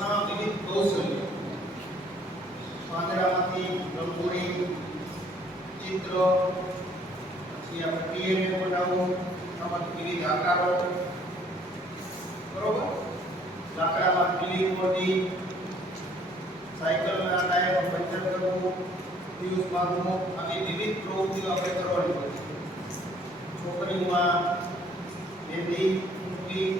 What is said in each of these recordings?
એમાં વિવિધ કૌશલ્ય પાંદડામાંથી રંગોળી, ચિત્ર, પછી આપણે ક્રિએટિવ બનાવવું આમાંથી વિવિધ આકારો. બરોબર? લાકડામાં ક્લિપ બોડી સાયકલના ટાયર પંચર કરવું ફ્યુઝ બાંધવું, આવી વિવિધ પ્રવૃત્તિઓ આપણે કરવાની હોય છે છોકરીઓમાં મહેંદી મૂકવી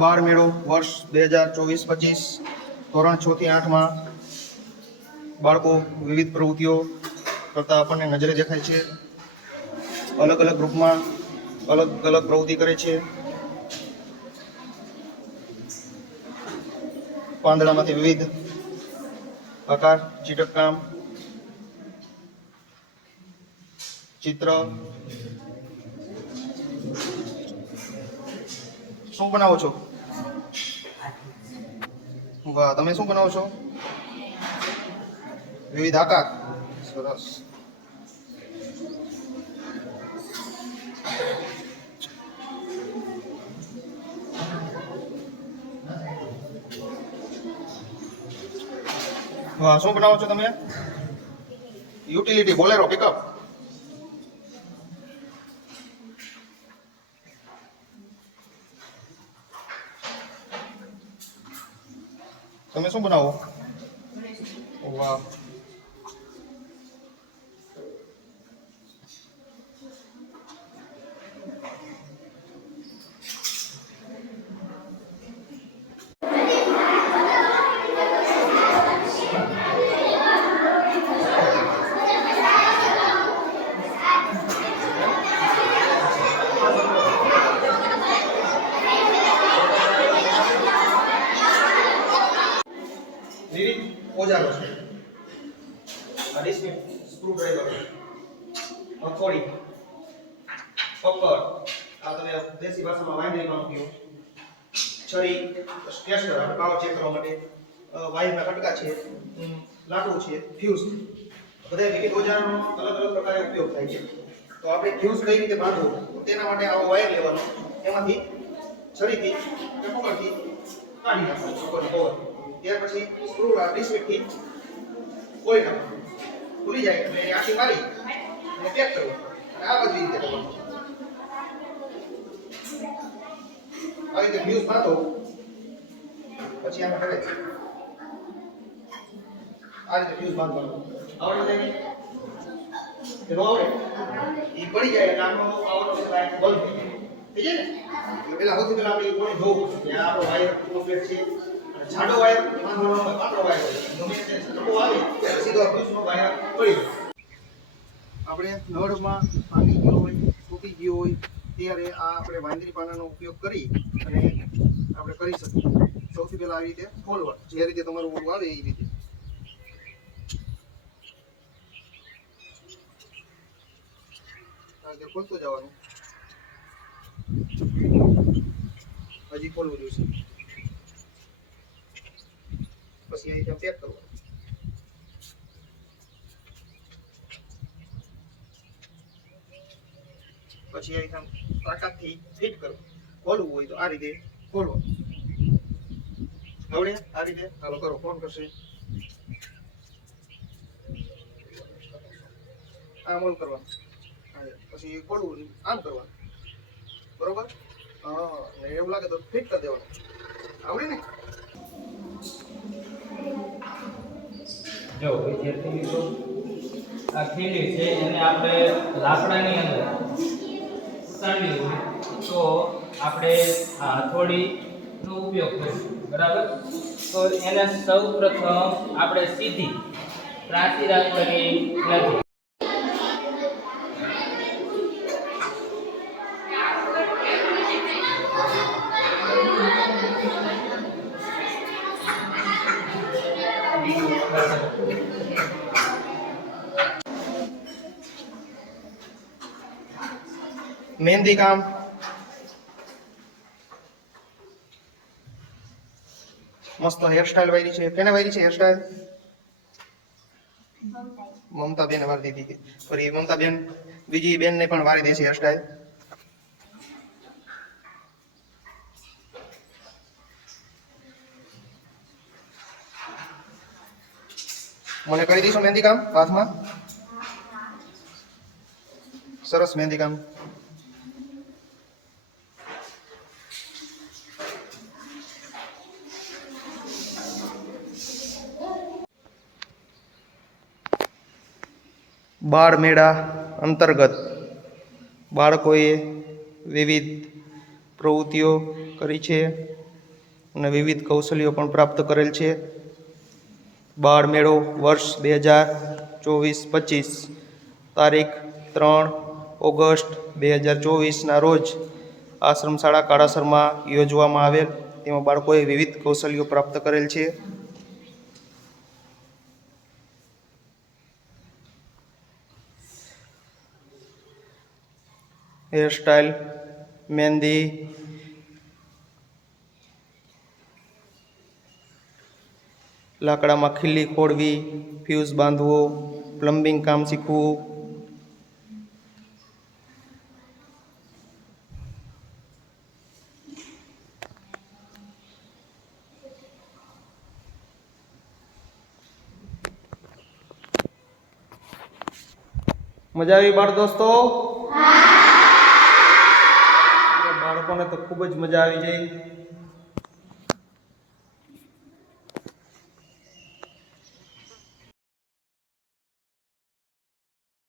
બાર મેળો વર્ષ બે હજાર ચોવીસ પચીસ ધોરણ છ થી આઠમાં બાળકો વિવિધ પ્રવૃત્તિઓ કરતા આપણને નજરે દેખાય છે. અલગ અલગ ગ્રુપમાં અલગ અલગ પ્રવૃત્તિ કરે છે. પાંદડામાંથી વિવિધ આકાર ચીટકકામ, ચિત્ર, શું બનાવો છો? વાહ, તમે શું બનાવો છો? વિવિધ આકાર. સરસ. વાહ, શું બનાવો છો તમે? યુટિલિટી, બોલેરો પિકઅપ તમે શું બનાવો? વાહ વિવિધ ઓજારો છે આ ડિસ્મિટ સ્ક્રૂ ડ્રાઈવર હથોડી પકડ આ તમે દેશી ભાષામાં વાંદરીમાં ઉપયોગ. છરી સ્ટેશનર પાવર ચેક કરવા માટે વાયરના કટકા છે લાકડું છે ફ્યુઝ બધા વિવિધ ઓજારોનો અલગ અલગ પ્રકારે ઉપયોગ થાય છે. તો આપણે ફ્યુઝ કઈ રીતે બાંધવો? તેના માટે આવો વાયર લેવાનો. એમાંથી છરીથી કે પકડથી કાઢી નાખવાનું. ત્યાર પછી સ્ક્રૂ આ ખોલી નાખવાનું ખુલી જાય એટલે આખી મારી અને પેક કરવું આ બધી રીતે આ રીતે ન્યૂઝ પાતો, પછી આમાં કરે આ રીતે ન્યૂઝ બાંધવાનું. આવડે નહીં? નો આવડે. એ પડી જાય એટલે આનો આવડતો બંધ થઈ જાય. ને? પેલા સૌથી પેલા આપણે જોવું. કે આપણો વાયર કોમ્પ્લેટ છે જાડો વાયર પાતળો વાયર ગમે તે ઝટકો આવે સીધો ફ્યુઝનો આપણે નળમાં પાણી ગયો હોય, તૂટી ગયો હોય, ત્યારે આ આપણે વાંદરી પાનાનો ઉપયોગ કરી અને આપણે કરી શકીએ. સૌથી પહેલાં આવી રીતે ખોલવા, જે રીતે તમારું ઓળું આવે એ રીતે. આ ખોલતું જવાનું. હજી ખોલવું જોઈશે. પછી અહીં પેક કરવાનું પછી અહીં તાકાતથી ફિટ કરો ખોલવું હોય તો આ રીતે ખોલો આવડે આ રીતે ચાલો કરો ફોન કરશે આમ ઓલ કરવાનું પછી ખોલવું આમ કરવાનું બરોબર હા એવું લાગે તો ફિટ કરી દેવાનું આવડે ને જો વિદ્યાર્થી મિત્રો આ ખીલી છે, એને આપણે લાકડાની અંદર સાંડી હોય. તો આપણે આ હથોડીનો ઉપયોગ કરીશું, બરાબર? તો એને સૌ પ્રથમ આપણે સીધી ત્રાસી રાખવાની નથી. મહેંદી કામ મસ્ત હેરસ્ટાઈલ વાયરી છે કેને વાયરી છે હેરસ્ટાઈલ મમતા બેન વાર દીધી ફરી મમતા બેન બીજી બેનને પણ વારી દેશે હેરસ્ટાઈલ મને કરી દઈશું મહેંદી કામ હાથમાં? સરસ મહેંદી કામ. બાળ મેળા અંતર્ગત બાળકોએ વિવિધ પ્રવૃત્તિઓ કરી છે અને વિવિધ કૌશલ્યો પણ પ્રાપ્ત કરેલ છે. બાળ મેળો વર્ષ બે હજાર ચોવીસ પચીસ તારીખ ત્રણ ઓગસ્ટ બે હજાર ચોવીસના રોજ આશ્રમ શાળા કાળાસરમાં યોજવામાં આવેલ. તેમાં બાળકોએ વિવિધ કૌશલ્યો પ્રાપ્ત કરેલ છે. હેરસ્ટાઈલ મહેંદી લાકડામાં ખીલી ખોડવી ફ્યુઝ બાંધવો પ્લમ્બિંગ કામ શીખવું મજા આવી બાળ દોસ્તો બાળકોને તો ખૂબ જ મજા આવી જાય